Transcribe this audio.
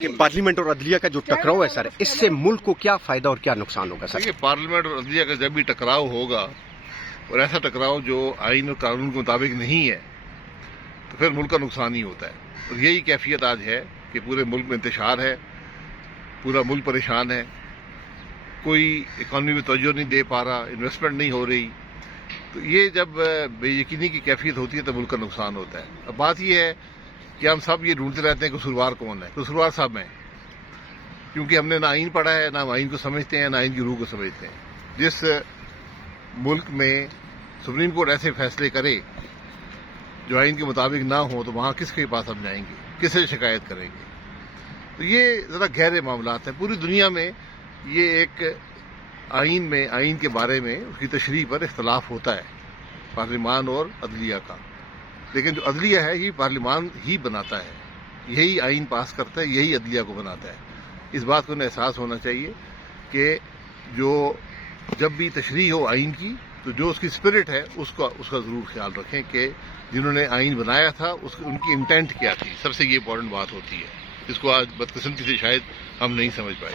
کہ پارلیمنٹ اور عدلیہ کا جو ٹکراؤ ہے سر، اس سے ملک کو کیا فائدہ اور کیا نقصان ہوگا سر؟ دیکھیے، پارلیمنٹ اور عدلیہ کا جب بھی ٹکراؤ ہوگا اور ایسا ٹکراؤ جو آئین اور قانون کے مطابق نہیں ہے تو پھر ملک کا نقصان ہی ہوتا ہے. اور یہی کیفیت آج ہے کہ پورے ملک میں انتشار ہے، پورا ملک پریشان ہے، کوئی اکانومی میں توجہ نہیں دے پا رہا، انویسٹمنٹ نہیں ہو رہی. تو یہ جب بے یقینی کی کیفیت ہوتی ہے تو ملک کا نقصان ہوتا ہے. اب بات یہ ہے کہ ہم سب یہ ڈھونڈتے رہتے ہیں قصوروار کون ہے. قصوروار سب ہیں، کیونکہ ہم نے نہ آئین پڑھا ہے، نہ ہم آئین کو سمجھتے ہیں، نہ آئین کی روح کو سمجھتے ہیں. جس ملک میں سپریم کورٹ ایسے فیصلے کرے جو آئین کے مطابق نہ ہوں تو وہاں کس کے پاس ہم جائیں گے، کس سے شکایت کریں گے؟ تو یہ ذرا گہرے معاملات ہیں. پوری دنیا میں یہ ایک آئین کے بارے میں اس کی تشریح پر اختلاف ہوتا ہے پارلیمان اور عدلیہ کا. لیکن جو عدلیہ ہے یہ پارلیمان ہی بناتا ہے، یہی آئین پاس کرتا ہے، یہی عدلیہ کو بناتا ہے. اس بات کو انہیں احساس ہونا چاہیے کہ جو جب بھی تشریح ہو آئین کی تو جو اس کی اسپرٹ ہے اس کا ضرور خیال رکھیں کہ جنہوں نے آئین بنایا تھا ان کی انٹینٹ کیا تھی. سب سے یہ امپورٹنٹ بات ہوتی ہے، جس کو آج بدقسمتی سے شاید ہم نہیں سمجھ پائے.